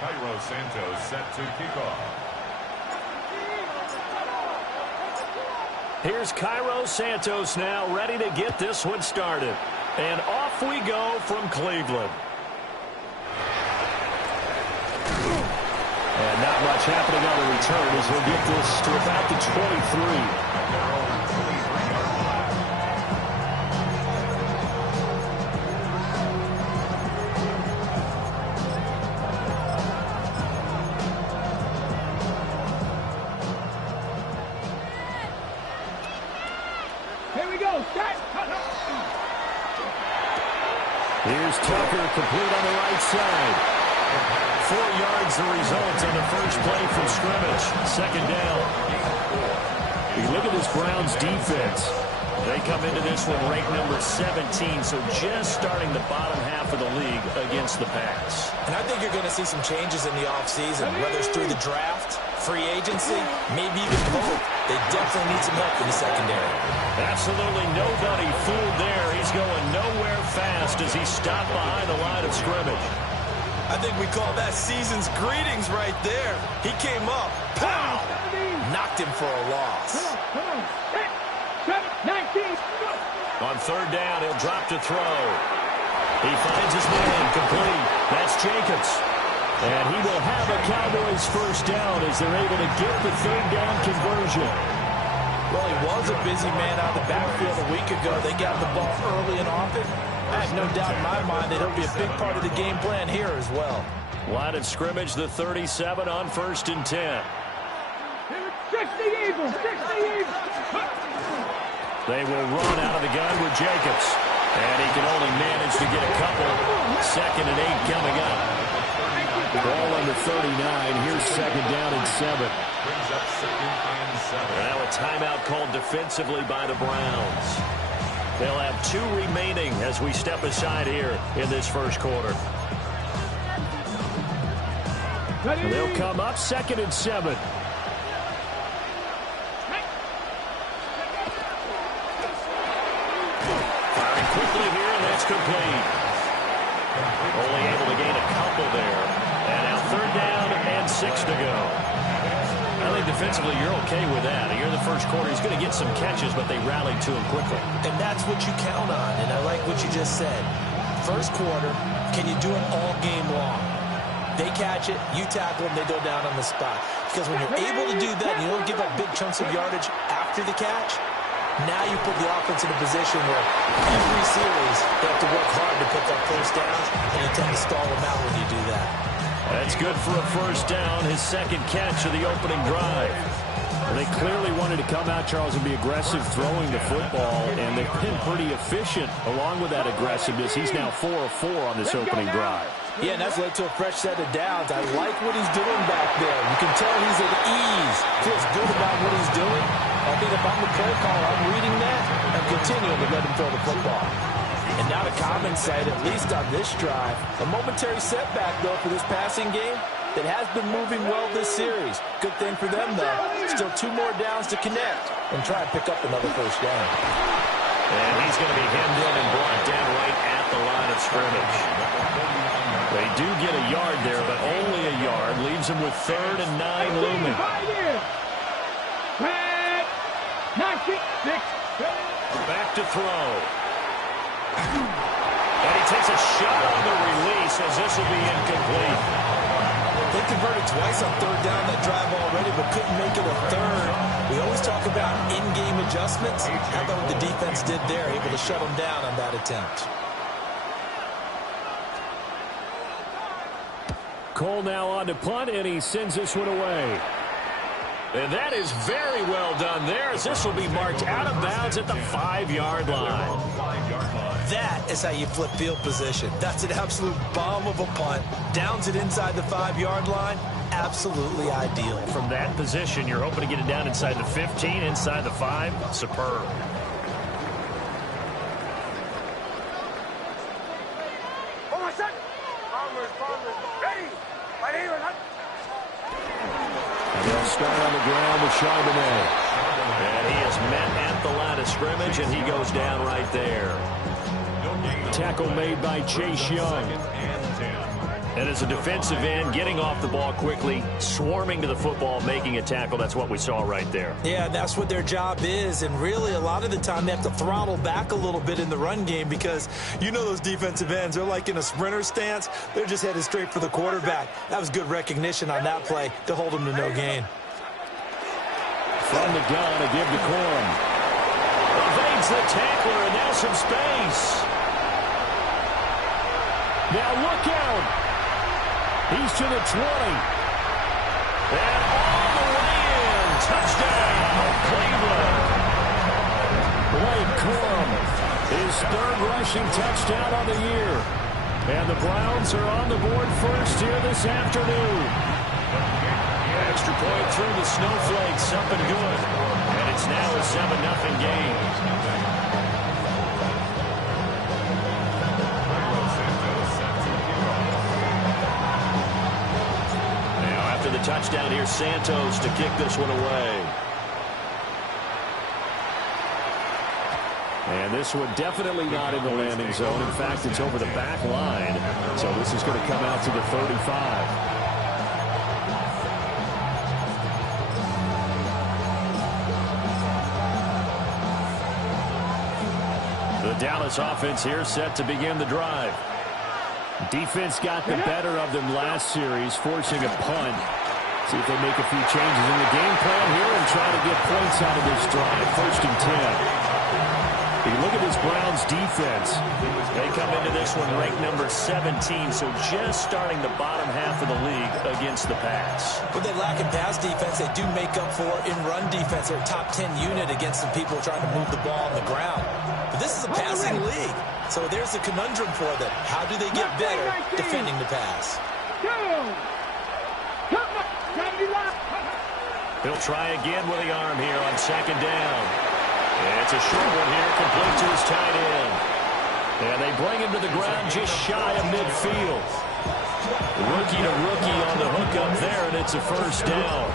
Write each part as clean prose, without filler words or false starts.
Cairo Santos set to kick off. Here's Cairo Santos now ready to get this one started. And off we go from Cleveland. And not much happening on the return as he'll get this to about the 23. Here's Tucker, complete on the right side. 4 yards the result on the first play from scrimmage. Second down. You look at this Browns defense. They come into this one ranked number 17, so just starting the bottom half of the league against the pass. And I think you're going to see some changes in the offseason, whether it's through the draft, free agency, maybe even both. They definitely need some help in the secondary. Absolutely nobody fooled there. He's going nowhere fast as he stopped behind the line of scrimmage. I think we call that season's greetings right there. He came up, pow, knocked him for a loss. On third down, he'll drop to throw. He finds his man, complete. That's Jacobs. And he will have a Cowboys first down as they're able to get the third down conversion. Well, he was a busy man out of the backfield a week ago. They got the ball early and often. I have no doubt in my mind that he'll be a big part of the game plan here as well. Line of scrimmage, the 37 on 1st and 10. 60 Eagles, 60 Eagles. They will run out of the gun with Jacobs. And he can only manage to get a couple. 2nd and 8 coming up. Ball under 39. Here's 2nd down and 7. Brings up 2nd and 7. Now a timeout called defensively by the Browns. They'll have 2 remaining as we step aside here in this first quarter. They'll come up 2nd and 7. Firing quickly here, and that's complete. Only able to gain a couple there. And now 3rd down and 6 to go. I think defensively you're okay with that. Here in the first quarter, he's going to get some catches, but they rallied to him quickly. And that's what you count on, and I like what you just said. First quarter, can you do it all game long? They catch it, you tackle them, they go down on the spot. Because when you're able to do that, you don't give up big chunks of yardage after the catch, now you put the offense in a position where every series they have to work hard to pick up first downs, and you tend to stall them out when you do that. That's good for a first down, his 2nd catch of the opening drive. They clearly wanted to come out, Charles, and be aggressive throwing the football, and they've been pretty efficient along with that aggressiveness. He's now 4 of 4 on this opening drive. Yeah, and that's led to a fresh set of downs. I like what he's doing back there. You can tell he's at ease, feels good about what he's doing. I think if I'm the play caller, I'm reading that and continuing to let him throw the football. And now to common sight, at least on this drive, a momentary setback, though, for this passing game that has been moving well this series. Good thing for them, though. Still 2 more downs to connect and try and pick up another first down. And he's going to be hemmed in and brought down right at the line of scrimmage. They do get a yard there, but only a yard. Leaves him with 3rd and 9 looming. Back to throw. And he takes a shot on the release as this will be incomplete. They converted twice on 3rd down that drive already, but couldn't make it a 3rd. We always talk about in-game adjustments. How about what the defense did there, able to shut them down on that attempt. Cole now on to punt, and he sends this one away. And that is very well done there, as this will be marked out of bounds at the 5-yard line. That is how you flip field position. That's an absolute bomb of a punt. Downs it inside the 5-yard line. Absolutely ideal. From that position, you're hoping to get it down inside the 15, inside the 5. Superb. They'll start on the ground with Charbonnet. And he is met at the line of scrimmage, and he goes down right there. Tackle made by Chase Young. And as a defensive end, getting off the ball quickly, swarming to the football, making a tackle, that's what we saw right there. Yeah, that's what their job is, and really a lot of the time they have to throttle back a little bit in the run game because you know those defensive ends, they're like in a sprinter stance. They're just headed straight for the quarterback. That was good recognition on that play to hold them to no gain. From the gun, a give to Corum. Evades the tackler, and now some space. Now look out. He's to the 20. And all the way in. Touchdown, Cleveland. Blake Corum, his third rushing touchdown on the year. And the Browns are on the board first here this afternoon. Extra point through the snowflakes, something good. And it's now a 7-0 game. The touchdown here, Santos to kick this one away. And this one definitely not in the landing zone. In fact, it's over the back line. So this is going to come out to the 35. The Dallas offense here set to begin the drive. Defense got the better of them last series, forcing a punt. See if they make a few changes in the game plan here and try to get points out of this drive. 1st and 10. You can look at this Browns defense. They come into this one ranked number 17, so just starting the bottom half of the league against the pass. When they lack in pass defense, they do make up for in run defense. They're a top 10 unit against some people trying to move the ball on the ground. But this is a passing league. So there's a conundrum for them. How do they get better defending the pass? He'll try again with the arm here on 2nd down. It's a short one here, complete to his tight end. And they bring him to the ground just shy of midfield. Rookie to rookie on the hook up there, and it's a 1st down.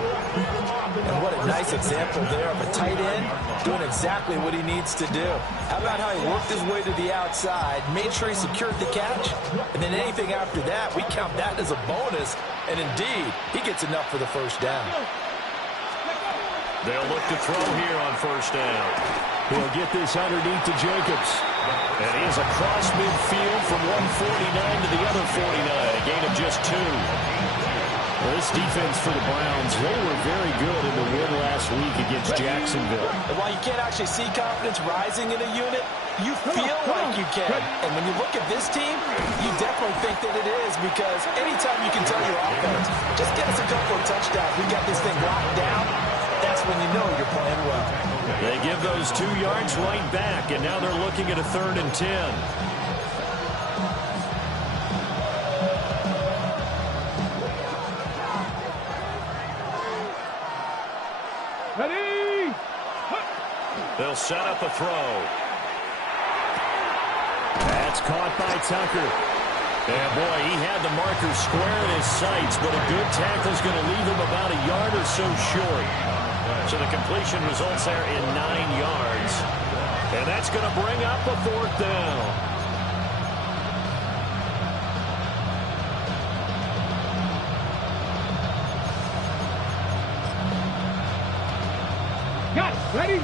And what a nice example there of a tight end doing exactly what he needs to do. How about how he worked his way to the outside, made sure he secured the catch, and then anything after that, we count that as a bonus. And indeed, he gets enough for the 1st down. They'll look to throw here on 1st down. He'll get this underneath to Jacobs. And he is across midfield from 149 to the other 49, a gain of just 2. Well, this defense for the Browns, they were very good in the win last week against Jacksonville. And while you can't actually see confidence rising in a unit, you feel like you can. And when you look at this team, you definitely think that it is, because anytime you can tell your offense, just get us a couple of touchdowns, we got this thing locked down, that's when you know you're playing well. They give those 2 yards right back, and now they're looking at a 3rd and 10. Ready? They'll set up a throw. That's caught by Tucker. Yeah, boy, he had the marker square in his sights, but a good tackle is going to leave him about a yard or so short. So the completion results there in 9 yards. And that's going to bring up a 4th down. Got it. Ready?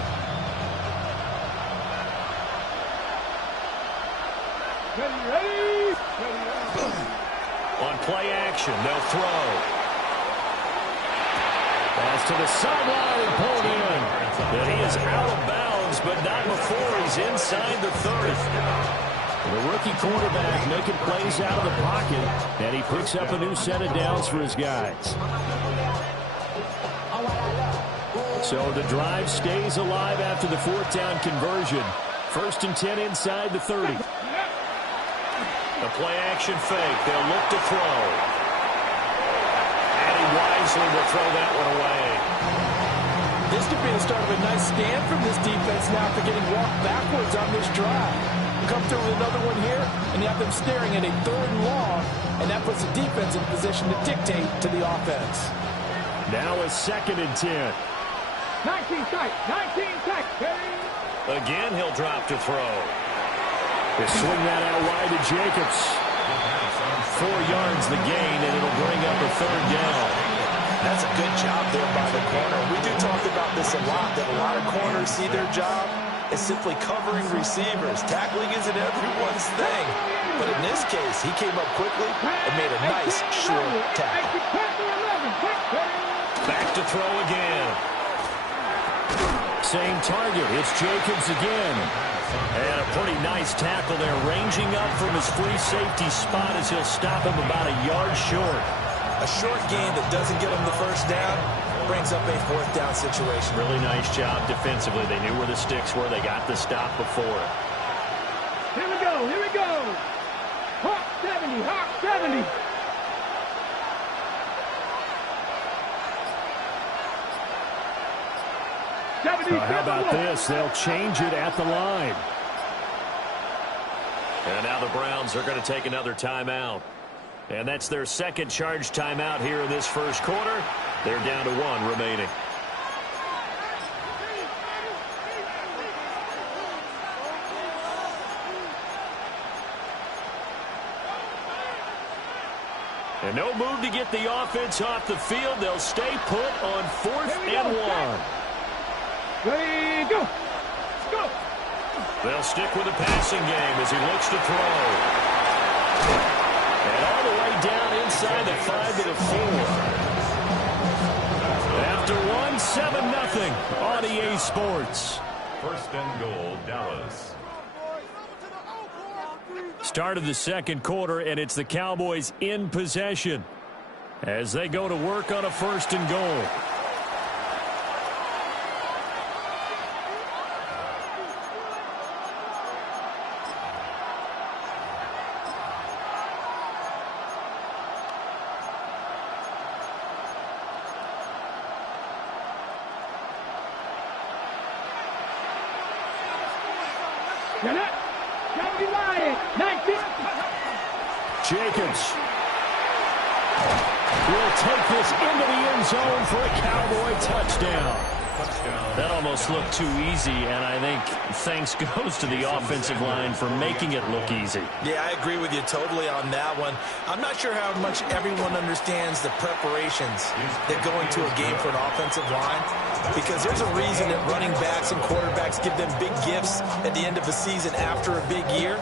Ready. On play action, they'll throw. Pass to the sideline and pulled in. And he is out of bounds, but not before he's inside the 30. The rookie quarterback making plays out of the pocket, and he picks up a new set of downs for his guys. So the drive stays alive after the 4th down conversion. 1st and 10 inside the 30. The play action fake. They'll look to throw. And he wisely will throw that one away. This could be the start of a nice stand from this defense now for getting walked backwards on this drive. Come through with another one here, and you have them staring at a 3rd and long, and that puts the defense in position to dictate to the offense. Now a 2nd and 10. 19 tight. 19 tight. Again, he'll drop to throw. They swing that out wide to Jacobs. 4 yards the gain, and it'll bring up a 3rd down. That's a good job there by the corner. We do talk about this a lot, that a lot of corners see their job as simply covering receivers. Tackling isn't everyone's thing. But in this case, he came up quickly and made a nice, short tackle. Back to throw again. Same target. It's Jacobs again. And a pretty nice tackle there, ranging up from his free safety spot as he'll stop him about a yard short. A short gain that doesn't get him the first down brings up a 4th down situation. Really nice job defensively. They knew where the sticks were. They got the stop before it. Here we go. Here we go. Hawk 70. Hawk 70. How about this? They'll change it at the line. And now the Browns are going to take another timeout. And that's their second charge timeout here in this first quarter. They're down to 1 remaining. And no move to get the offense off the field. They'll stay put on 4th and 1. Ready, go. Go. They'll stick with the passing game as he looks to throw. And all the way down inside the 5 to the 4. After 1, 7-0 on EA Sports. 1st and goal, Dallas. Start of the second quarter, and it's the Cowboys in possession as they go to work on a 1st and goal. Jacobs will take this into the end zone for a Cowboy touchdown. That almost looked too easy, and I think thanks goes to the offensive line for making it look easy. Yeah, I agree with you totally on that one. I'm not sure how much everyone understands the preparations that go into a game for an offensive line, because there's a reason that running backs and quarterbacks give them big gifts at the end of a season after a big year.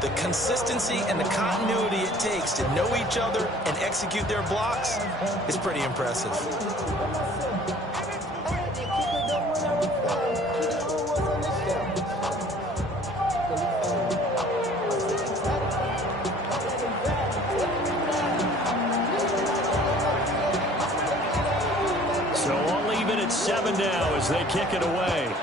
The consistency and the continuity it takes to know each other and execute their blocks is pretty impressive. So all even at 7 now as they kick it away.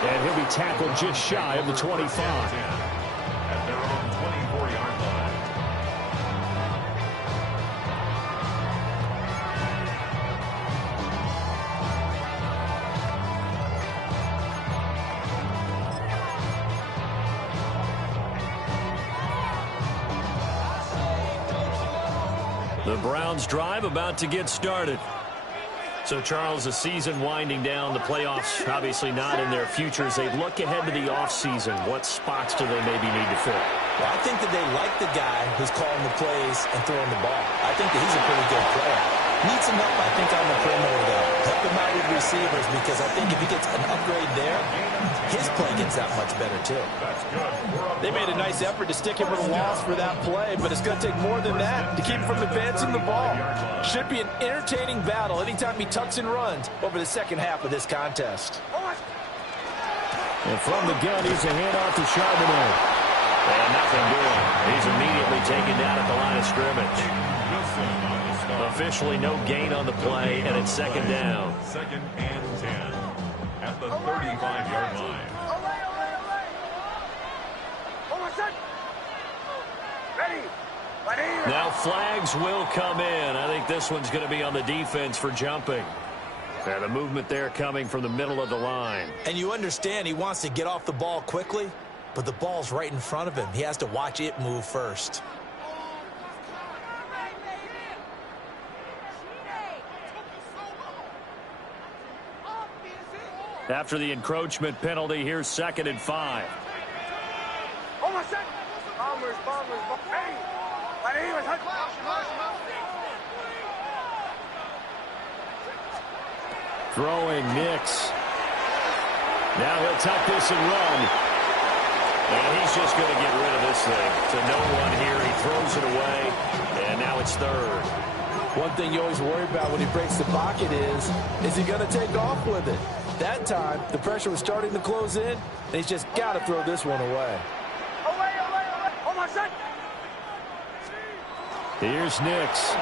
And he'll be tackled just shy of the 25. At their own 24-yard line. The Browns drive about to get started. So, Charles, the season winding down, the playoffs obviously not in their future. As they look ahead to the offseason, what spots do they maybe need to fill? Well, I think that they like the guy who's calling the plays and throwing the ball. I think that he's a pretty good player. Needs some help, I think, on the perimeter, though. Help him out with receivers, because I think if he gets an upgrade there, his play gets that much better, too. They made a nice effort to stick him with a loss for that play, but it's going to take more than that to keep him from advancing the ball. Should be an entertaining battle anytime he tucks and runs over the second half of this contest. And from the gun, he's a handoff to Charbonnet. And nothing doing. He's immediately taken down at the line of scrimmage. Officially no gain on the play, and it's 2nd down. 2nd and 10 at the 35-yard line. Now flags will come in. I think this one's going to be on the defense for jumping. And the movement there coming from the middle of the line. And you understand he wants to get off the ball quickly, but the ball's right in front of him. He has to watch it move first. After the encroachment penalty, here's 2nd and 5. Throwing Nix. Now he'll tuck this and run. And he's just going to get rid of this thing. To no one here. He throws it away. And now it's 3rd. One thing you always worry about when he breaks the pocket is he going to take off with it? That time, the pressure was starting to close in, and he's just got to throw this one away. Here's Nix.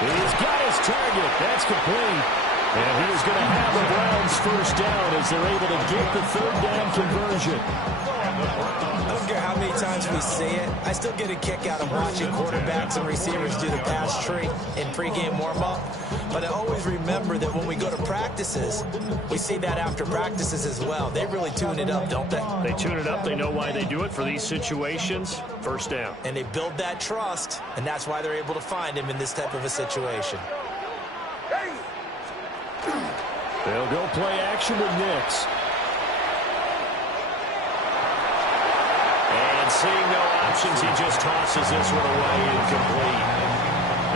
He's got his target. That's complete. And he's going to have the Browns first down as they're able to get the 3rd down conversion. I don't care how many times we see it. I still get a kick out of watching quarterbacks and receivers do the pass tree in pregame warm-up. But I always remember that when we go to practices, we see that after practices as well. They really tune it up, don't they? They tune it up. They know why they do it for these situations. First down. And they build that trust, and that's why they're able to find him in this type of a situation. They'll go play action with Nix. And seeing no options, he just tosses this one away incomplete.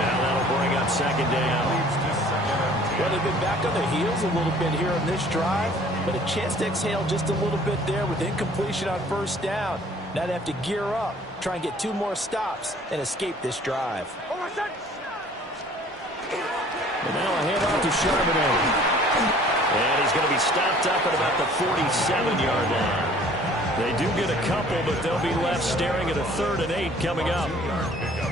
Now that'll bring up 2nd down. Well, they've been back on their heels a little bit here on this drive, but a chance to exhale just a little bit there with incompletion on 1st down. Now they have to gear up, try and get 2 more stops, and escape this drive. And now a handoff to Charbonnet. And he's going to be stopped up at about the 47-yard line. They do get a couple, but they'll be left staring at a 3rd and 8 coming up.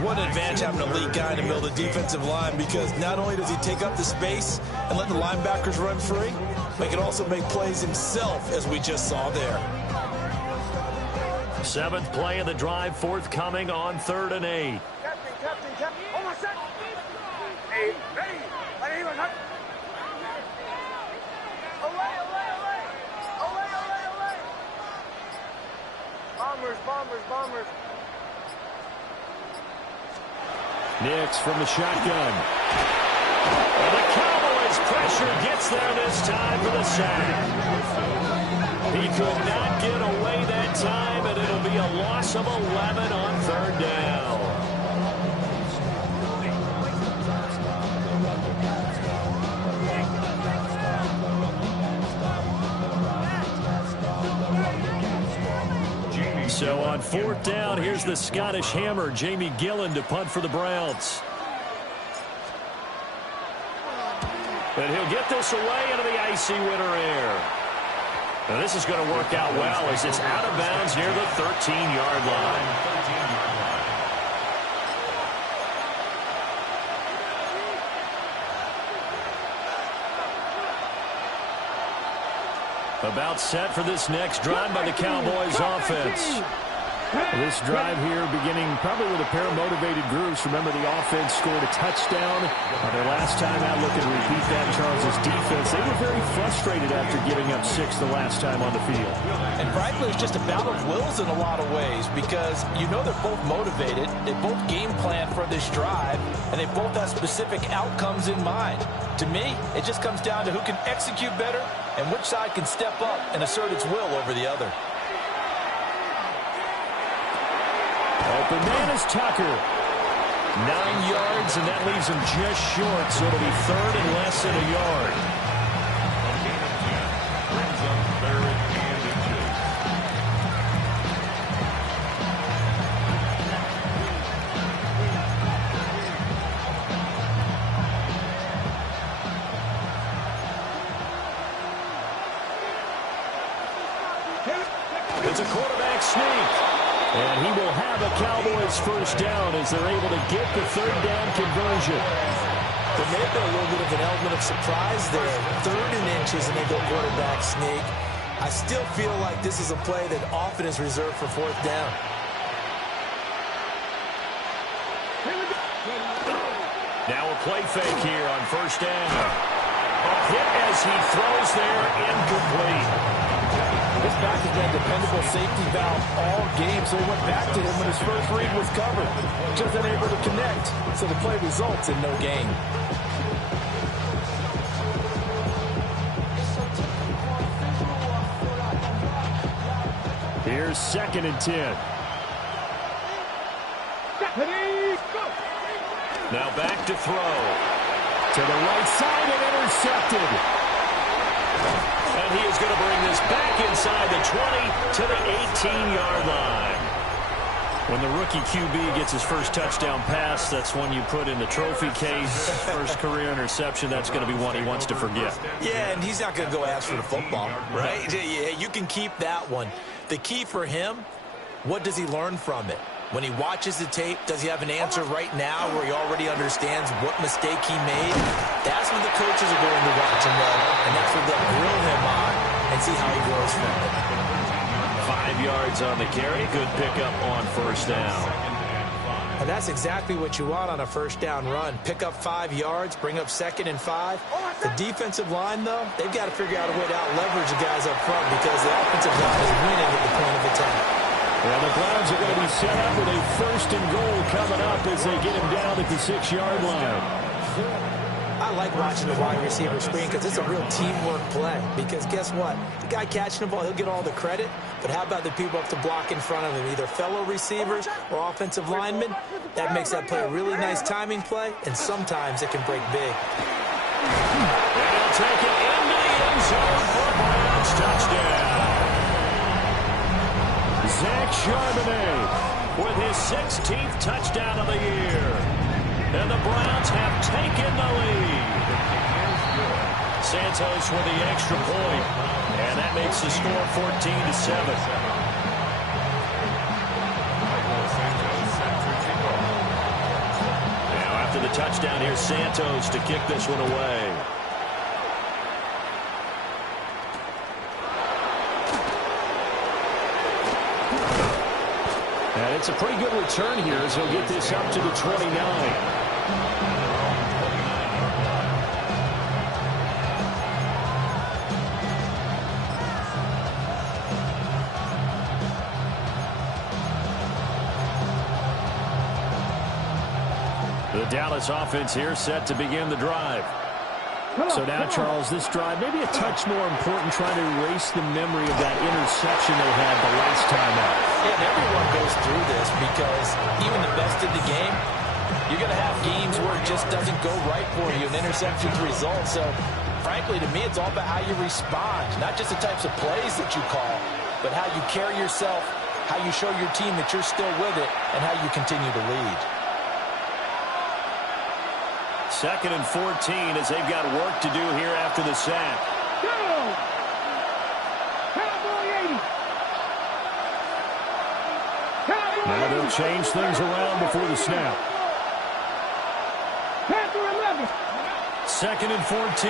What an advantage having a lead guy in the middle of the defensive line, because not only does he take up the space and let the linebackers run free, but he can also make plays himself, as we just saw there. 7th play of the drive, forthcoming on 3rd and 8. Bombers. Nix from the shotgun. And the Cowboys pressure gets there this time for the sack. He could not get away that time, and it'll be a loss of 11 on 3rd down. So on 4th down, here's the Scottish Hammer, Jamie Gillen, to punt for the Browns. And he'll get this away into the icy winter air. Now this is going to work out well as it's out of bounds near the 13-yard line. About set for this next drive by the Cowboys offense. This drive here beginning probably with a pair of motivated groups. Remember, the offense scored a touchdown their last time out. Looking to repeat that. Charles' defense, they were very frustrated after giving up 6 the last time on the field. And frankly, it's just a battle of wills in a lot of ways, because you know they're both motivated. They both game plan for this drive, and they both have specific outcomes in mind. To me, it just comes down to who can execute better and which side can step up and assert its will over the other. Open man is Tucker. 9 yards, and that leaves him just short, so it'll be 3rd and less than a yard. Brings up 3rd and inches. It's a quarterback sneak. And he will have a Cowboys first down as they're able to get the 3rd down conversion. There may have been a little bit of an element of surprise there. 3rd and inches, and they go quarterback sneak. I still feel like this is a play that often is reserved for 4th down. Now a play fake here on 1st down. A hit as he throws there, incomplete. This back has been a dependable safety valve all game, so he went back to him when his first read was covered. Just unable to connect, so the play results in no gain. Here's 2nd and 10. Now back to throw. To the right side and intercepted. And he is going to bring this back inside the 20 to the 18-yard line. When the rookie QB gets his first touchdown pass, that's one you put in the trophy case. First career interception, that's going to be one he wants to forget. Yeah, and he's not going to go ask for the football, right? Yeah, you can keep that one. The key for him, what does he learn from it? When he watches the tape, does he have an answer right now where he already understands what mistake he made? That's what the coaches are going to watch him on, and that's what they'll grill him on and see how he grows from it. 5 yards on the carry. Good pickup on first down. And that's exactly what you want on a first down run. Pick up 5 yards, bring up 2nd and 5. The defensive line, though, they've got to figure out a way to out-leverage the guys up front because the offensive line is winning at the point of attack. Well, the Browns are going to be set up with a 1st and goal coming up as they get him down at the 6-yard line. I like watching the wide receiver screen because it's a real teamwork play. Because guess what? The guy catching the ball, he'll get all the credit. But how about the people up to block in front of him, either fellow receivers or offensive linemen? That makes that play a really nice timing play, and sometimes it can break big. And he'll take it into the end zone for a Browns touchdown. Zach Charbonnet with his 16th touchdown of the year. And the Browns have taken the lead. Santos with the extra point. And that makes the score 14-7. Now after the touchdown, here's Santos to kick this one away. And it's a pretty good return here as he'll get this up to the 29. The Dallas offense here set to begin the drive. So now, Charles, this drive maybe a touch more important, trying to erase the memory of that interception they had the last time out. Yeah, and everyone goes through this because even the best in the game, you're going to have games where it just doesn't go right for you, and interceptions result. So, frankly, to me, it's all about how you respond, not just the types of plays that you call, but how you carry yourself, how you show your team that you're still with it, and how you continue to lead. 2nd and 14 as they've got work to do here after the sack. Go! Cowboy 80! Cowboy Now they'll change things around before the snap. Panther 11! 2nd and 14.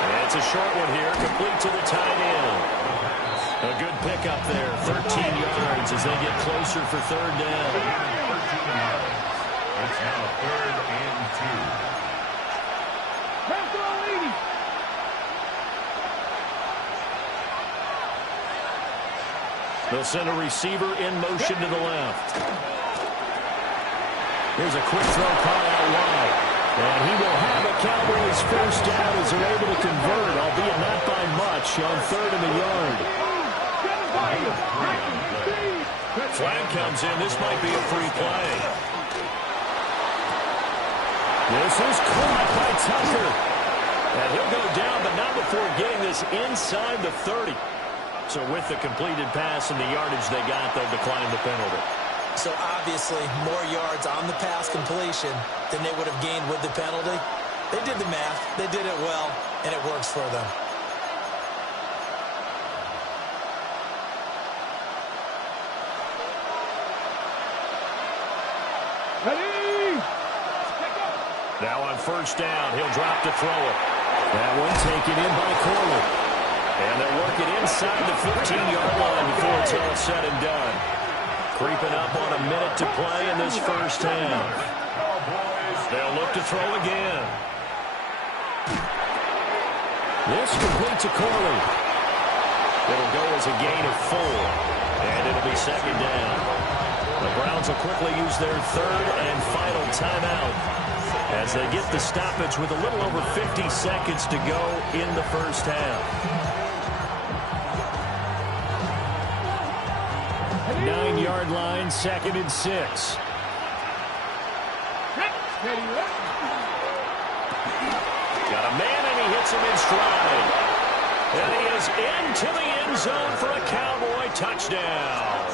And it's a short one here, complete to the tight end. A good pickup there, 13 yards as they get closer for 3rd down. It's now 3rd and 2. Panther 80! They'll send a receiver in motion to the left. Here's a quick throw caught out wide. And he will have a Cowboys first down as they're able to convert, albeit not by much, on 3rd and the yard. Flag comes in. This might be a free play. This is caught by Tucker. And he'll go down, but not before getting this inside the 30. So with the completed pass and the yardage they got, they'll decline the penalty. So obviously more yards on the pass completion than they would have gained with the penalty. They did the math. They did it well, and it works for them. Ready? Now on first down, he'll drop to throw it. That one taken in by Corley. And they're working inside the 15-yard line before it's all said and done. Creeping up on a minute to play in this first half. They'll look to throw again. This complete to Corley. It'll go as a gain of 4. And it'll be 2nd down. The Browns will quickly use their 3rd and final timeout as they get the stoppage with a little over 50 seconds to go in the first half. 9-yard line, 2nd and 6. Got a man, and he hits him in stride. And he is into the end zone for a Cowboy touchdown.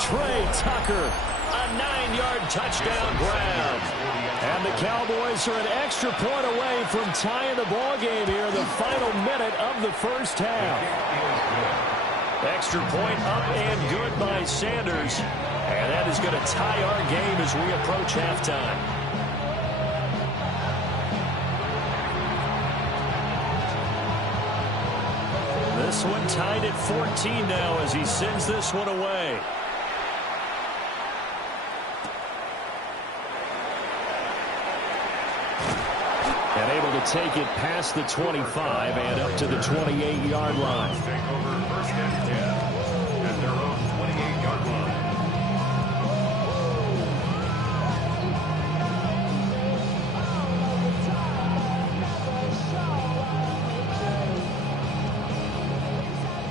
Trey Tucker, a 9-yard touchdown grab. And the Cowboys are an extra point away from tying the ball game here in the final minute of the first half. Extra point up and good by Sanders. And that is going to tie our game as we approach halftime. This one tied at 14 now as he sends this one away. And able to take it past the 25 and up to the 28-yard line. Take over first and 10 at their own 28-yard line.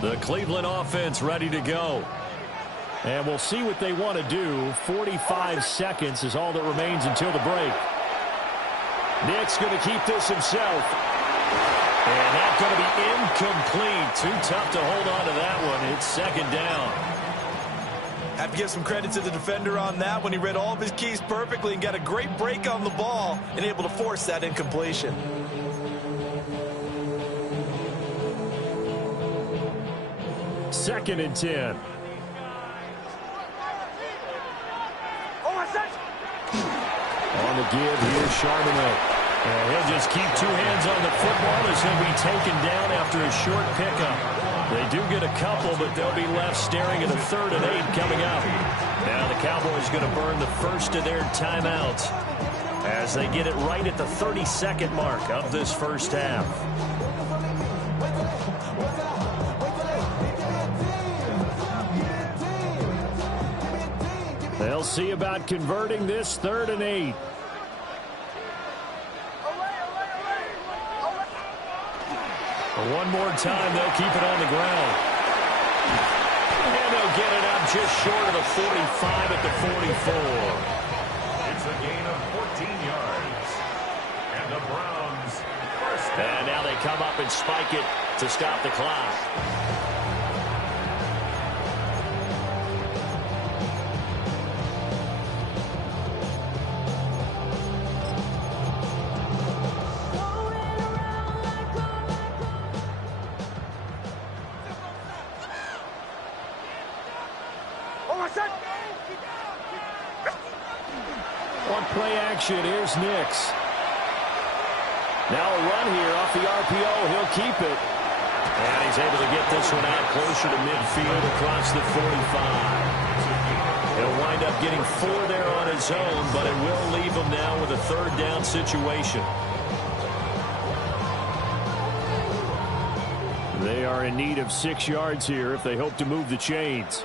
The Cleveland offense ready to go. And we'll see what they want to do. 45 seconds is all that remains until the break. Nick's going to keep this himself. And that's going to be incomplete. Too tough to hold on to that one. It's 2nd down. Have to give some credit to the defender on that when he read all of his keys perfectly and got a great break on the ball and able to force that incompletion. Second and 10. On the give, here's Charbonnet. And he'll just keep 2 hands on the football as he'll be taken down after a short pickup. They do get a couple, but they'll be left staring at a 3rd and 8 coming up. Now the Cowboys going to burn the first of their timeouts as they get it right at the 32nd mark of this first half. They'll see about converting this 3rd and 8. One more time, they'll keep it on the ground. And they'll get it up just short of the 45 at the 44. It's a gain of 14 yards. And the Browns first down. And now they come up and spike it to stop the clock. On play action, here's Nix. Now a run here off the RPO. He'll keep it. And he's able to get this one out closer to midfield across the 45. He'll wind up getting 4 there on his own, but it will leave him now with a 3rd down situation. They are in need of 6 yards here if they hope to move the chains.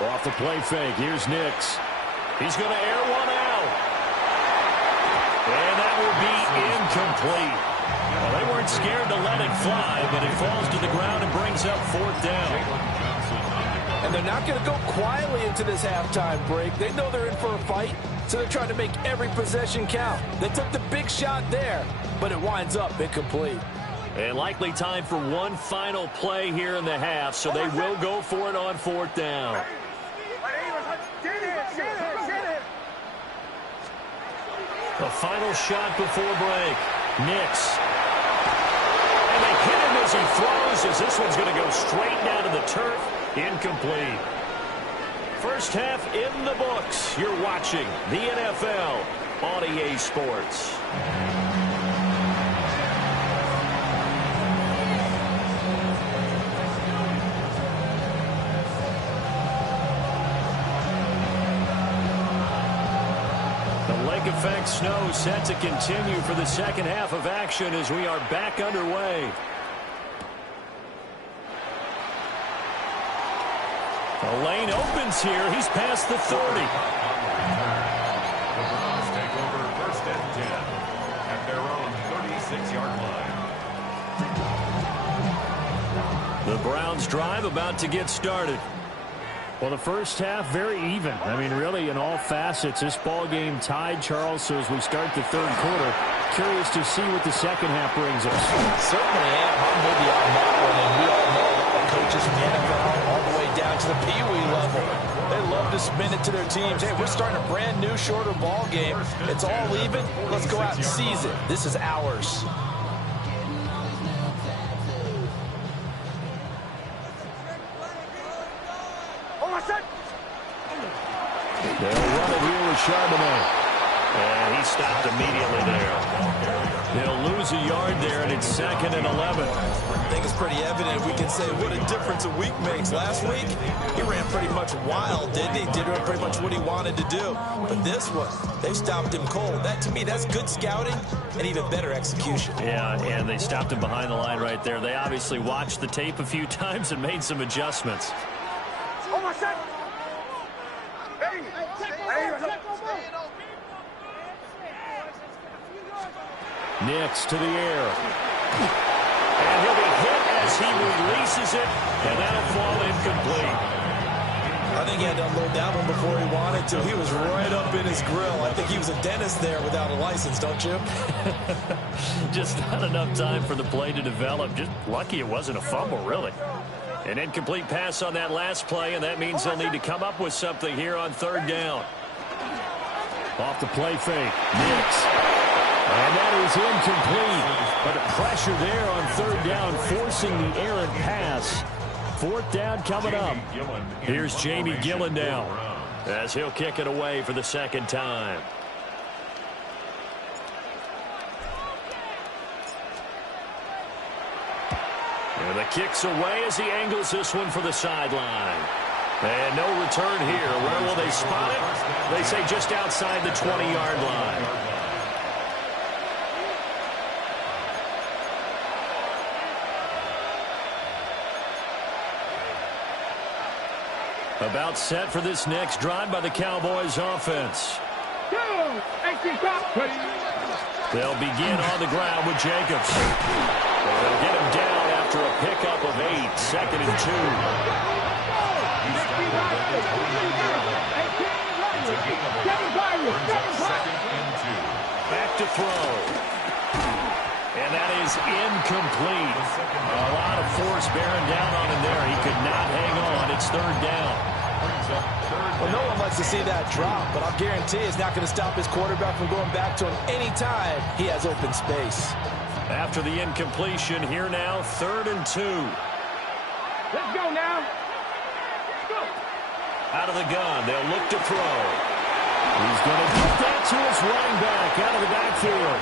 Off the play fake, here's Nix. He's going to air one out. And that will be incomplete. Well, they weren't scared to let it fly, but it falls to the ground and brings up 4th down. And they're not going to go quietly into this halftime break. They know they're in for a fight, so they're trying to make every possession count. They took the big shot there, but it winds up incomplete. And likely time for one final play here in the half, so they will go for it on 4th down. The final shot before break. Nix. And they hit him as he throws, as this one's going to go straight down to the turf. Incomplete. First half in the books. You're watching the NFL on EA Sports. Effect snow set to continue for the second half of action as we are back underway. The lane opens here. He's past the 30. The Browns take over first and 10 at their own 36-yard line. Browns drive about to get started. Well, the first half, very even. I mean, really, in all facets, this ball game tied, Charles. So as we start the third quarter, curious to see what the second half brings us. Certainly am. I'm with you on that one. And we all know that coaches from the NFL all the way down to the Pee-wee level, they love to spin it to their teams. Hey, we're starting a brand new, shorter ball game. It's all even. Let's go out and seize it. This is ours. They'll run it here with Charbonnet. And he stopped immediately there. They'll lose a yard there, and it's 2nd and 11. I think it's pretty evident. We can say what a difference a week makes. Last week, he ran pretty much wild, didn't he? Did pretty much what he wanted to do. But this one, they stopped him cold. That, to me, that's good scouting and even better execution. Yeah, and they stopped him behind the line right there. They obviously watched the tape a few times and made some adjustments. Nix to the air. And he'll be hit as he releases it, and that'll fall incomplete. I think he had to unload that one before he wanted to. He was right up in his grill. I think he was a dentist there without a license, don't you? Just not enough time for the play to develop. Just lucky it wasn't a fumble, really. An incomplete pass on that last play, and that means they'll need to come up with something here on 3rd down. Off the play fake. Nix. And that is incomplete. But the pressure there on 3rd down, forcing the errant pass. 4th down coming up. Here's Jamie Gillen now, as he'll kick it away for the 2nd time. And the kick's away as he angles this one for the sideline. And no return here. Where will they spot it? They say just outside the 20-yard line. About set for this next drive by the Cowboys offense. They'll begin on the ground with Jacobs. They'll get him down after a pickup of 8, 2nd and 2. Back to throw. And that is incomplete. A lot of force bearing down on him there. He could not hang on. It's 3rd down. Well, no one likes to see that drop, but I'll guarantee it's not going to stop his quarterback from going back to him anytime he has open space. After the incompletion, here now, 3rd and 2. Let's go now. Let's go. Out of the gun, they'll look to throw. He's going to get that to his running back out of the backfield.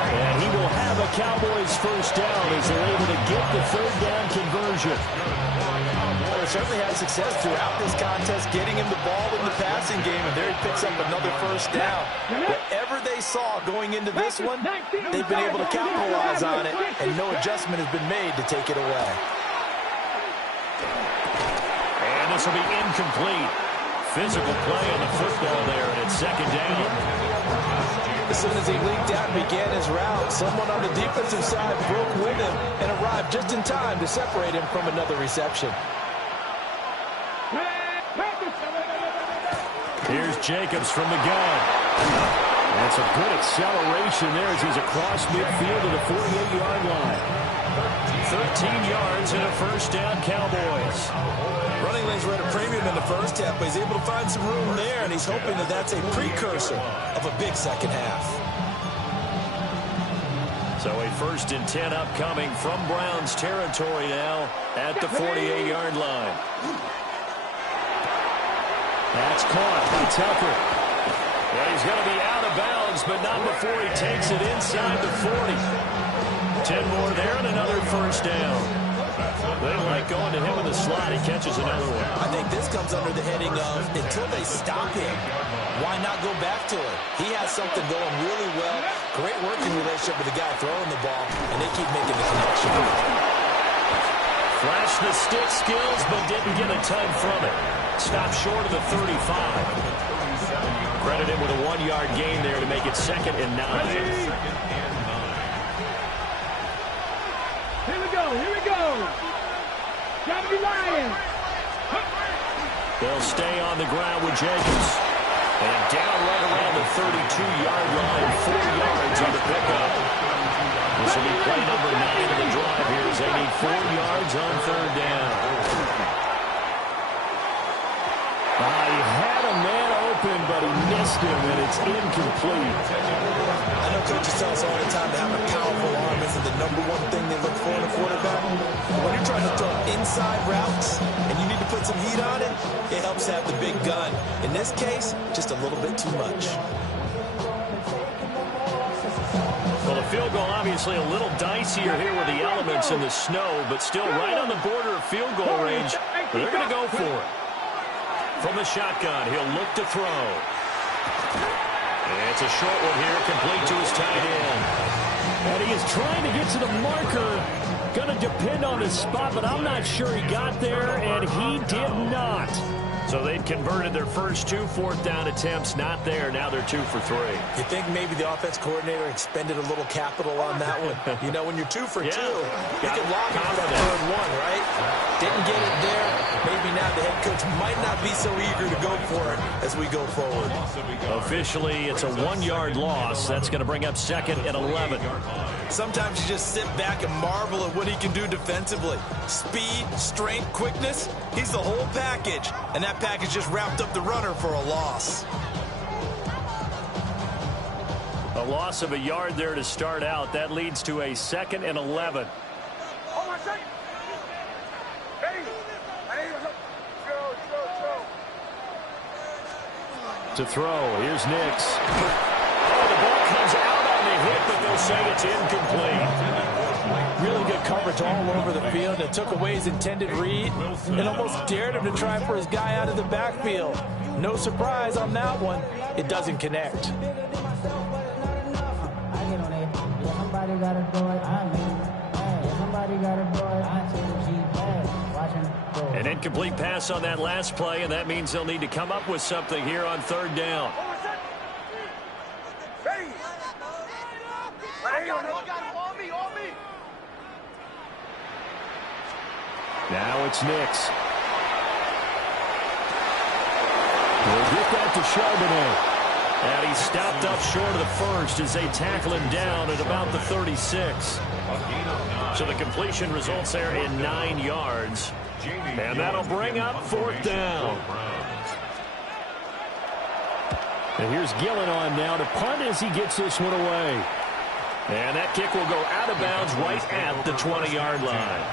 And he will have a Cowboys 1st down as they're able to get the 3rd down conversion. Well, they certainly had success throughout this contest, getting him the ball in the passing game, and there he picks up another 1st down. Whatever they saw going into this one, they've been able to capitalize on it, and no adjustment has been made to take it away. And this will be incomplete. Physical play on the football there, and it's 2nd down. As soon as he leaked out and began his route, someone on the defensive side broke with him and arrived just in time to separate him from another reception. Here's Jacobs from the gun. That's a good acceleration there as he's across midfield to the 48-yard line. 13 yards and a 1st down, Cowboys. Running lanes were at a premium in the first half, but he's able to find some room there, and he's hoping that that's a precursor of a big second half. So a 1st and 10 upcoming from Browns territory now at the 48-yard line. That's caught by Tucker. Well, he's going to be out of bounds, but not before he takes it inside the 40. 10 more there and another 1st down. They like going to him in the slot. He catches another one. I think this comes under the heading of until they stop him, why not go back to it? He has something going really well. Great working relationship with the guy throwing the ball, and they keep making the connection. Flashed the stick skills, but didn't get a ton from it. Stopped short of the 35. Credit him with a 1-yard gain there to make it 2nd and 9. Here we go. Here we go. 70 Lions. They'll stay on the ground with Jacobs. And down right around the 32-yard line, 4 yards on the pickup. This will be play number 9 of the drive here as they need 4 yards on third down. He had a man open, but he missed him, and it's incomplete. I know coaches tell us all the time to have a powerful arm isn't the number one thing they look for in a quarterback. But when you're trying to throw inside routes and you need to put some heat on it, it helps to have the big gun. In this case, just a little bit too much. Well, the field goal obviously a little dicier here with the elements in the snow, but still right on the border of field goal range. But they're going to go for it. From the shotgun, he'll look to throw. And it's a short one here, complete to his tight end. And he is trying to get to the marker. Going to depend on his spot, but I'm not sure he got there, and he did not. So they've converted their first 2 fourth-down attempts. Not there. Now they're 2 for 3. You think maybe the offense coordinator expended a little capital on that one? You know, when you're 2 for 2, you can lock it for that third one, right? Didn't get it there. Maybe now the head coach might not be so eager to go for it as we go forward. Officially, it's a 1-yard loss. That's going to bring up 2nd and 11. Sometimes you just sit back and marvel at what he can do defensively. Speed, strength, quickness, he's the whole package. And that package just wrapped up the runner for a loss. A loss of a yard there to start out. That leads to a 2nd and 11. To throw, here's Nix. Oh, the ball comes out on the hit, but they'll say it's incomplete. Really good coverage all over the field. It took away his intended read and almost dared him to try for his guy out of the backfield. No surprise on that one. It doesn't connect. Somebody got to do it. Somebody got to do it. An incomplete pass on that last play, and that means they'll need to come up with something here on third down. Now it's Nix. We'll get that to Charbonnet. And he's stopped up short of the first as they tackle him down at about the 36. So the completion results there in 9 yards. And that'll bring up 4th down. And here's Gillen on now to punt as he gets this one away. And that kick will go out of bounds right at the 20-yard line.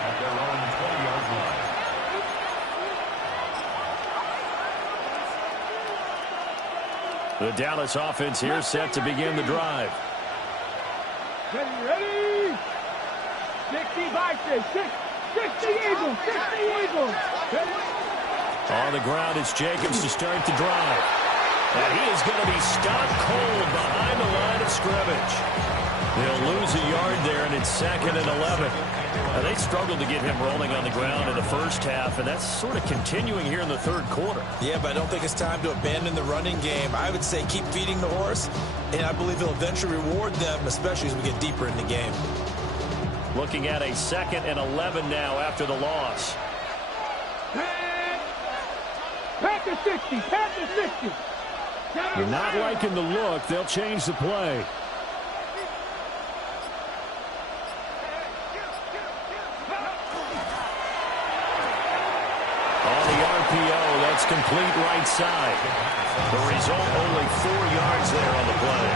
At their own 20-yard line. The Dallas offense here set to begin the drive. Ready? 65, 60 Eagles, 60 Eagles. On the ground, it's Jacobs to start the drive. And he is going to be stopped cold behind the line of scrimmage. They'll lose a yard there, and it's 2nd and 11. Now, they struggled to get him rolling on the ground in the first half, and that's sort of continuing here in the third quarter. Yeah, but I don't think it's time to abandon the running game. I would say keep feeding the horse, and I believe he'll eventually reward them, especially as we get deeper in the game. Looking at a 2nd and 11 now after the loss. Pack to 60, pack to 60. They're not liking the look. They'll change the play. On the RPO, that's complete right side. The result, only 4 yards there on the play.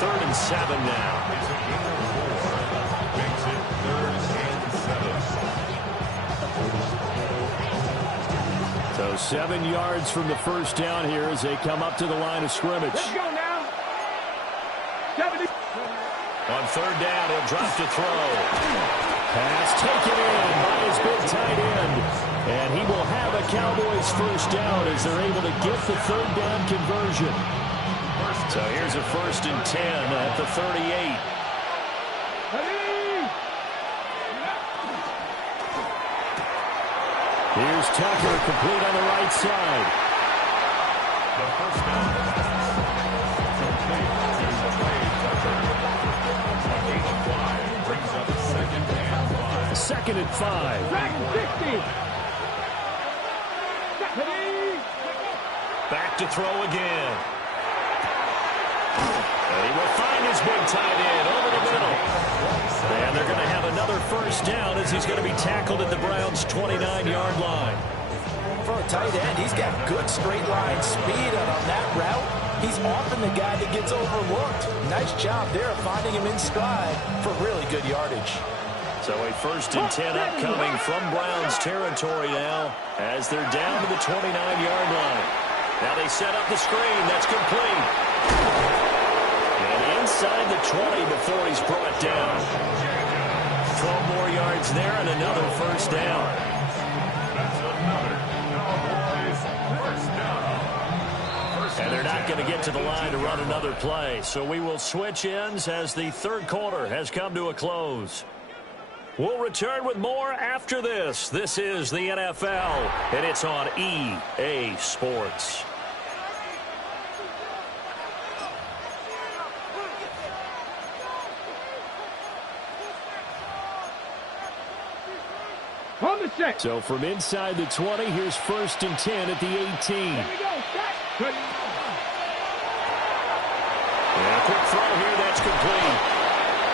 3rd and 7 now. Makes it 3rd and 7. So 7 yards from the first down here as they come up to the line of scrimmage. Let's go now. 70. On 3rd down, he'll drop to throw. Pass taken in by his big tight end. And he will have a Cowboys first down as they're able to get the 3rd down conversion. So here's a 1st and 10 at the 38. Here's Tucker, complete on the right side. The first down complete to Tucker. A gain of 5 brings up 2nd and 5. 2nd and 5. Track 60. Back to throw again. And he will find his big tight end over the middle. And they're going to have another first down as he's going to be tackled at the Browns' 29-yard line. For a tight end, he's got good straight line speed, and on that route, he's often the guy that gets overlooked. Nice job there of finding him in stride for really good yardage. So a 1st and 10 upcoming from Browns territory now as they're down to the 29-yard line. Now they set up the screen. That's complete. And inside the 20 before he's brought down. 12 more yards there and another first down. That's another Cowboys first down. And they're not going to get to the line to run another play. So we will switch ends as the third quarter has come to a close. We'll return with more after this. This is the NFL, and it's on EA Sports. On the set. So from inside the 20, here's 1st and 10 at the 18. Here we go. Set. And a quick throw here, that's complete.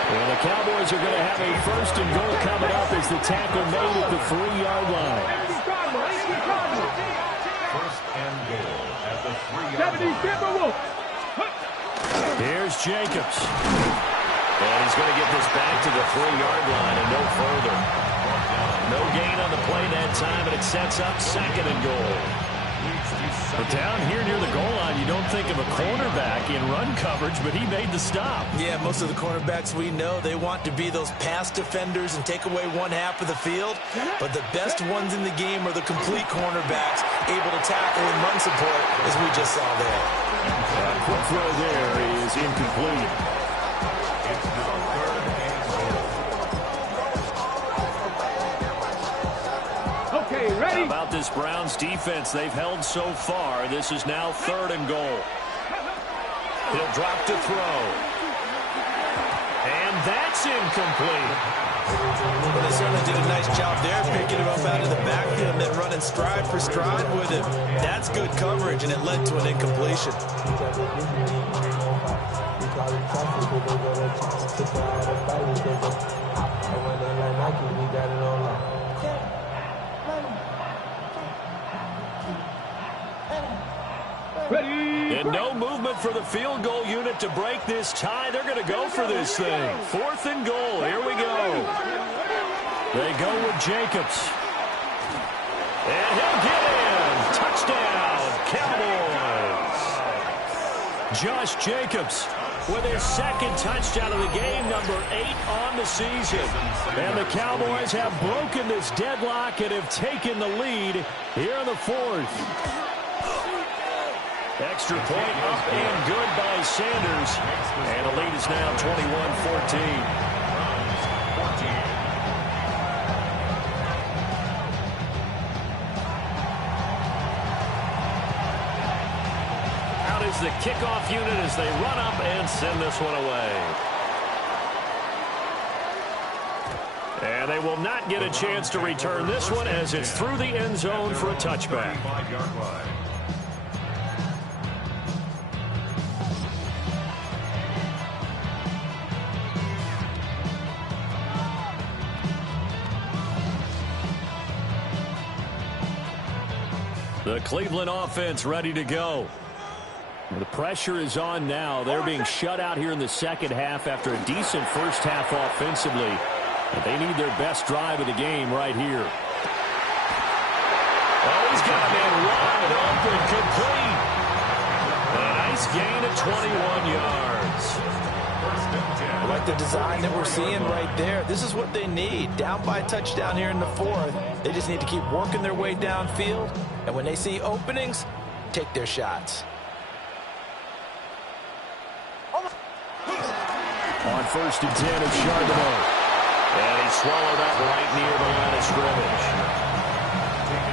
And the Cowboys are going to have a 1st and goal coming up as the tackle made at the 3-yard line. 1st and goal at the 3-yard 70 line. Timberwolves. Here's Jacobs. And he's going to get this back to the 3-yard line and no further. No gain on the play that time, and it sets up 2nd and goal. But down here near the goal line, you don't think of a cornerback in run coverage, but he made the stop. Yeah, most of the cornerbacks we know, they want to be those pass defenders and take away one half of the field. But the best ones in the game are the complete cornerbacks, able to tackle and run support, as we just saw there. A quick throw there is incomplete. It's now 3rd and goal. Okay, ready? How about this Browns defense they've held so far? This is now 3rd and goal. He'll drop to throw. And that's incomplete. Well, they certainly did a nice job there, picking him up out of the backfield and then running stride for stride with him. That's good coverage, and it led to an incompletion. Ready? And no movement for the field goal unit to break this tie. They're going to go for this thing. 4th and goal. Here we go. They go with Jacobs. And he'll get in. Touchdown, Cowboys. Josh Jacobs with his 2nd touchdown of the game, number 8 on the season. And the Cowboys have broken this deadlock and have taken the lead here in the 4th. Extra point up and good by Sanders. And the lead is now 21-14. Out is the kickoff unit as they run up and send this one away. And they will not get a chance to return this one as it's through the end zone for a touchback. 5-yard line. The Cleveland offense ready to go. The pressure is on now. They're being shut out here in the second half after a decent first half offensively. But they need their best drive of the game right here. Oh, he's got a man wide open, complete. A nice gain of 21 yards. I like the design that we're seeing right there. This is what they need. Down by a touchdown here in the 4th. They just need to keep working their way downfield. And when they see openings, take their shots. On 1st and 10 of Charbonnet. And he's swallowed up right near the line of scrimmage.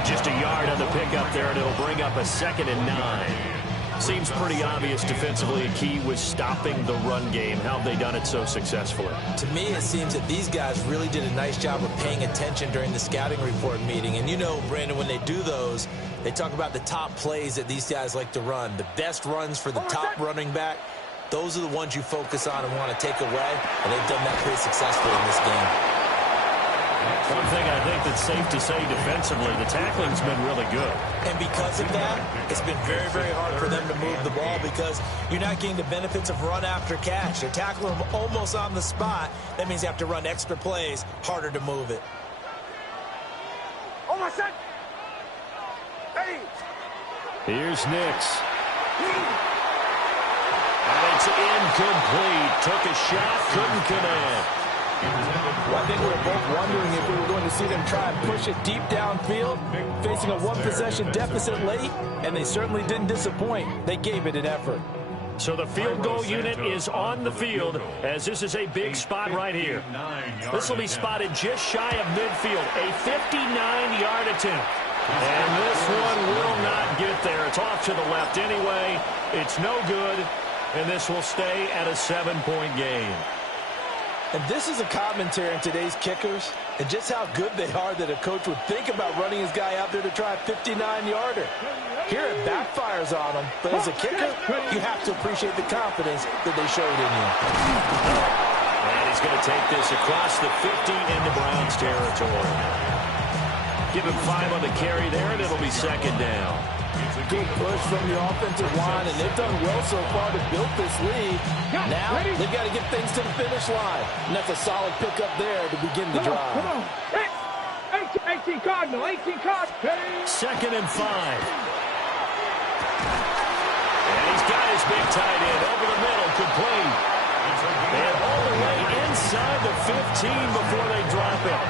Just a yard on the pickup there, and it'll bring up a 2nd and 9. Seems pretty obvious defensively. A key was stopping the run game. How have they done it so successfully? To me, it seems that these guys really did a nice job of paying attention during the scouting report meeting. And you know, Brandon, when they do those, they talk about the top plays that these guys like to run. The best runs for the top running back, those are the ones you focus on and want to take away. And they've done that pretty successfully in this game. One thing I think that's safe to say defensively, the tackling's been really good. And because of that, it's been very, very hard for them to move the ball because you're not getting the benefits of run after catch. They're tackling them almost on the spot. That means you have to run extra plays, harder to move it. On my set. Hey. Here's Nix. And it's incomplete. Took a shot, couldn't connect. Well, I think we were both wondering if we were going to see them try and push it deep downfield, facing a one-possession deficit late, and they certainly didn't disappoint. They gave it an effort. So the field goal unit is on the field, as this is a big spot right here. This will be spotted just shy of midfield, a 59-yard attempt. And this one will not get there. It's off to the left anyway. It's no good, and this will stay at a 7-point game. And this is a commentary on today's kickers and just how good they are that a coach would think about running his guy out there to try a 59-yarder. Here it backfires on him, but as a kicker, you have to appreciate the confidence that they showed in you. And he's going to take this across the 50 into Browns territory. Give him 5 on the carry there, and it'll be second down. Good push from the offensive line, and they've done well so far to build this lead. Now, they've got to get things to the finish line. And that's a solid pickup there to begin the drive. Come on. 18 Cardinal, 18 Cardinal. Second and 5. And he's got his big tight end over the middle, complete. And all the way inside the 15 before they drop it.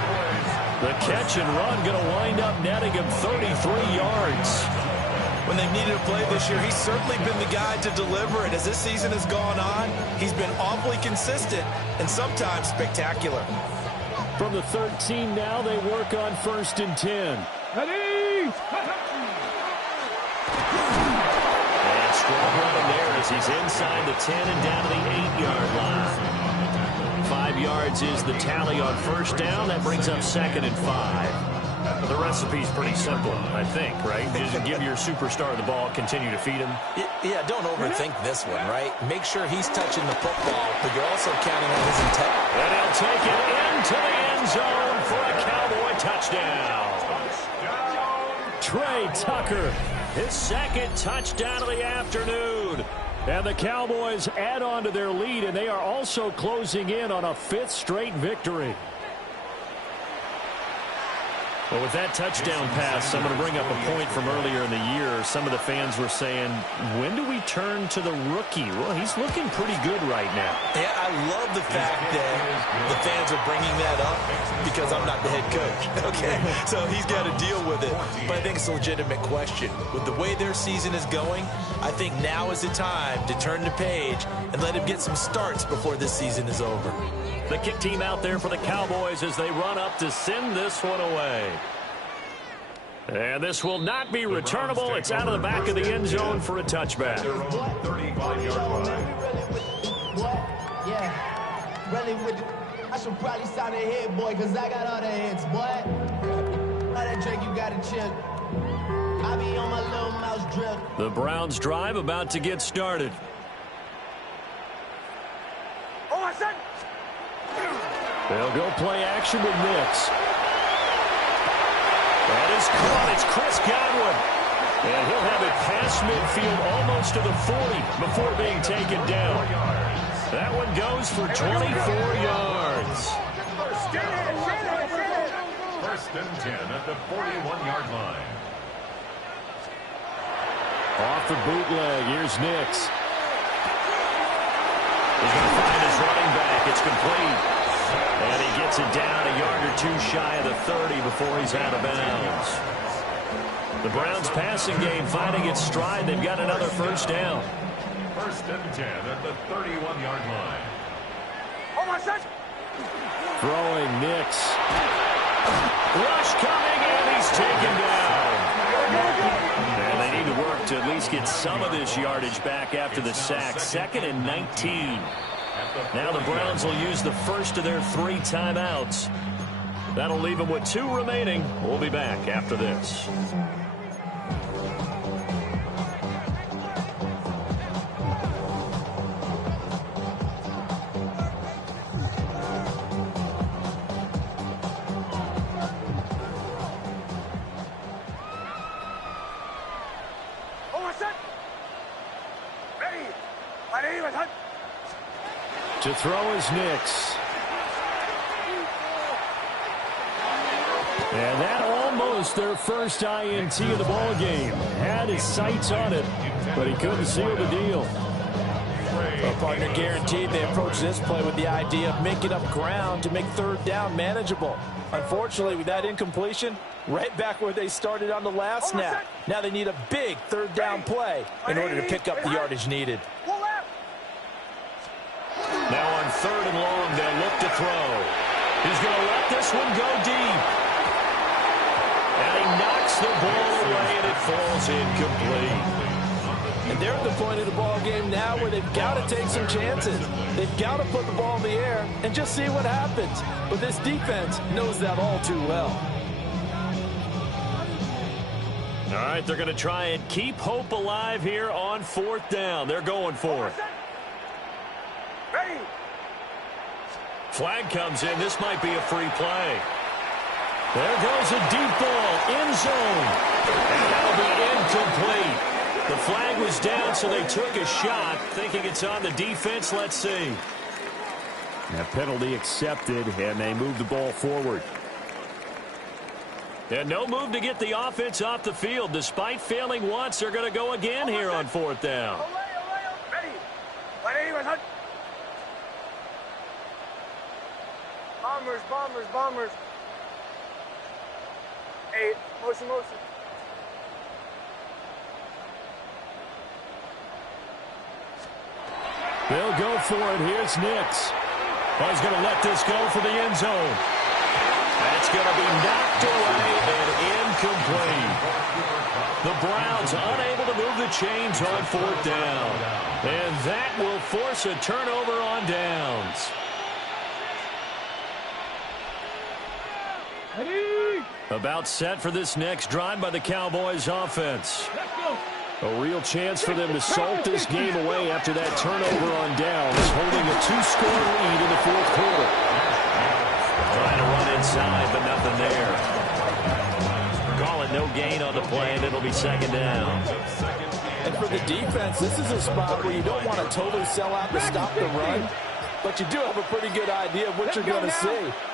The catch and run going to wind up netting him 33 yards. When they've needed a play this year, he's certainly been the guy to deliver it. As this season has gone on, he's been awfully consistent and sometimes spectacular. From the 13 now, they work on 1st and 10. Ready? And strong running there as he's inside the 10 and down to the 8-yard line. 5 yards is the tally on first down. That brings up 2nd and 5. The recipe's pretty simple, I think, right? Just give your superstar the ball, continue to feed him. Yeah, don't overthink this one, right? Make sure he's touching the football, but you're also counting on his integrity. And he'll take it into the end zone for a Cowboy touchdown. Trey Tucker, His second touchdown of the afternoon. and the Cowboys add on to their lead, and they are also closing in on a 5th straight victory. Well, with that touchdown pass, I'm going to bring up a point from earlier in the year. Some of the fans were saying, when do we turn to the rookie? Well, he's looking pretty good right now. Yeah, I love the fact that the fans are bringing that up because I'm not the head coach. Okay, so he's got to deal with it. But I think it's a legitimate question. With the way their season is going, I think now is the time to turn the page and let him get some starts before this season is over. The kick team out there for the Cowboys as they run up to send this one away. And this will not be returnable. It's out of the back of the end zone for a touchback. I should probably sign a head, boy, because I got all the heads, boy. All that drink, you got to chill. I be on my little mouse drip. The Browns drive about to get started. Oh, I said. They'll go play action with Nix. That is caught. It's Chris Godwin. And he'll have it past midfield almost to the 40 before being taken down. That one goes for 24 yards. First and 10 at the 41-yard line. Off the bootleg, here's Nix. He's going to find his running back. It's complete. And he gets it down a yard or two shy of the 30 before he's out of bounds. The Browns passing game finding its stride. They've got another first down. First and 10 at the 31-yard line. Oh, I said. Throwing Nix. Rush coming, and he's taken down. And they need to work to at least get some of this yardage back after the sack. 2nd and 19. Now the Browns will use the first of their 3 timeouts. That'll leave them with 2 remaining. We'll be back after this. To throw is Nix. And that almost their first INT of the ball game. Had his sights on it, but he couldn't seal the deal. Well, partner, guaranteed they approach this play with the idea of making up ground to make 3rd down manageable. Unfortunately, with that incompletion, right back where they started on the last snap. Now they need a big 3rd down play in order to pick up the yardage needed. Now on 3rd and long, they'll look to throw. He's going to let this one go deep. And he knocks the ball away, and it falls incomplete. And they're at the point of the ball game now where they've got to take some chances. They've got to put the ball in the air and just see what happens. But this defense knows that all too well. All right, they're going to try and keep hope alive here on 4th down. They're going for it. Flag comes in. This might be a free play. There goes a deep ball, end zone. And that'll be incomplete. The flag was down, so they took a shot, thinking it's on the defense. Let's see. That penalty accepted, and they move the ball forward. And no move to get the offense off the field. Despite failing once, they're going to go again here on 4th down. Bombers. 8, motion. They'll go for it. Here's Nix. Oh, he's going to let this go for the end zone. That's going to be knocked away and incomplete. The Browns unable to move the chains on 4th down. And that will force a turnover on downs. About set for this next drive by the Cowboys offense. A real chance for them to salt this game away after that turnover on downs, holding a 2-score lead in the 4th quarter. Trying to run inside, but nothing there. Call it no gain on the play, and it'll be 2nd down. And for the defense, this is a spot where you don't want to totally sell out to stop the run, but you do have a pretty good idea of what you're going to see.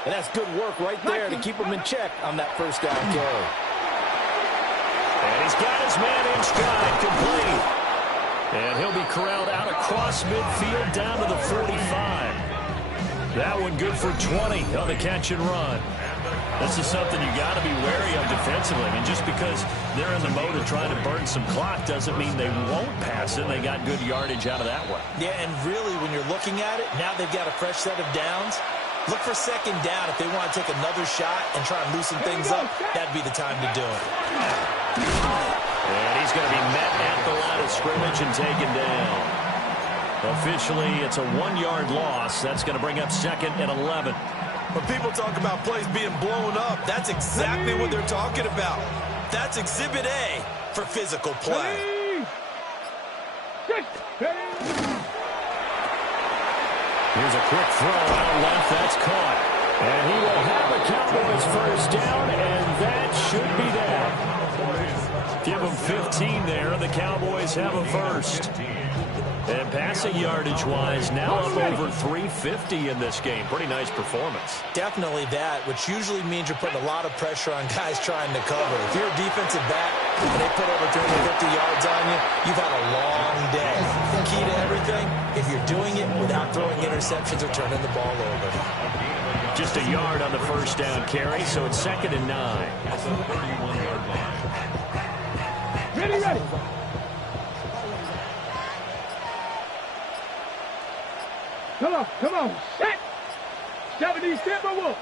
And that's good work right there to keep them in check on that 1st down carry. And he's got his man in stride, complete. And he'll be corralled out across midfield down to the 45. That one good for 20 on the catch and run. This is something you got to be wary of defensively. And just because they're in the mode of trying to burn some clock doesn't mean they won't pass it. They got good yardage out of that one. Yeah, and really when you're looking at it, now they've got a fresh set of downs. Look for 2nd down if they want to take another shot and try and loosen things up. That'd be the time to do it. And he's going to be met at the line of scrimmage and taken down. Officially, it's a 1-yard loss. That's going to bring up 2nd and 11. When people talk about plays being blown up, that's exactly what they're talking about. That's Exhibit A for physical play. Here's a quick throw out left. That's caught. And he will have a Cowboys 1st down, and that should be that. Give them 15 there. The Cowboys have a 1st. And passing yardage-wise, now up over 350 in this game. Pretty nice performance. Definitely that, which usually means you're putting a lot of pressure on guys trying to cover. If you're a defensive back and they put over 350 yards on you, you've had a long day. Key to everything, if you're doing it without throwing interceptions or turning the ball over. Just a yard on the 1st down carry, so it's 2nd and 9. Ready. Come on. Set. 70 step or what?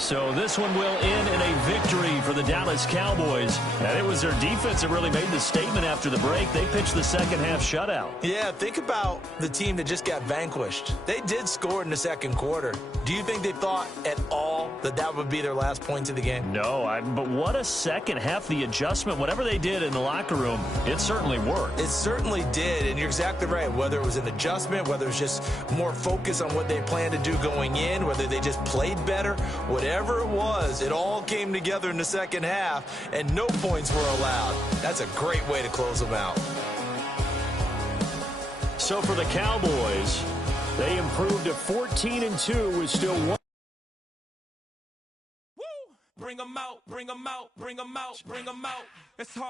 So this one will end in a victory for the Dallas Cowboys. And it was their defense that really made the statement after the break. They pitched the second-half shutout. Yeah, think about the team that just got vanquished. They did score in the second quarter. Do you think they thought at all that that would be their last points of the game? No, but what a second half. The adjustment, whatever they did in the locker room, it certainly worked. It certainly did, and you're exactly right. Whether it was an adjustment, whether it was just more focus on what they planned to do going in, whether they just played better, whatever it was, it all came together in the second half, and no points were allowed. That's a great way to close them out. So for the Cowboys, they improved to 14-2 with still one. Bring them out, bring them out, bring them out, bring them out. It's hard.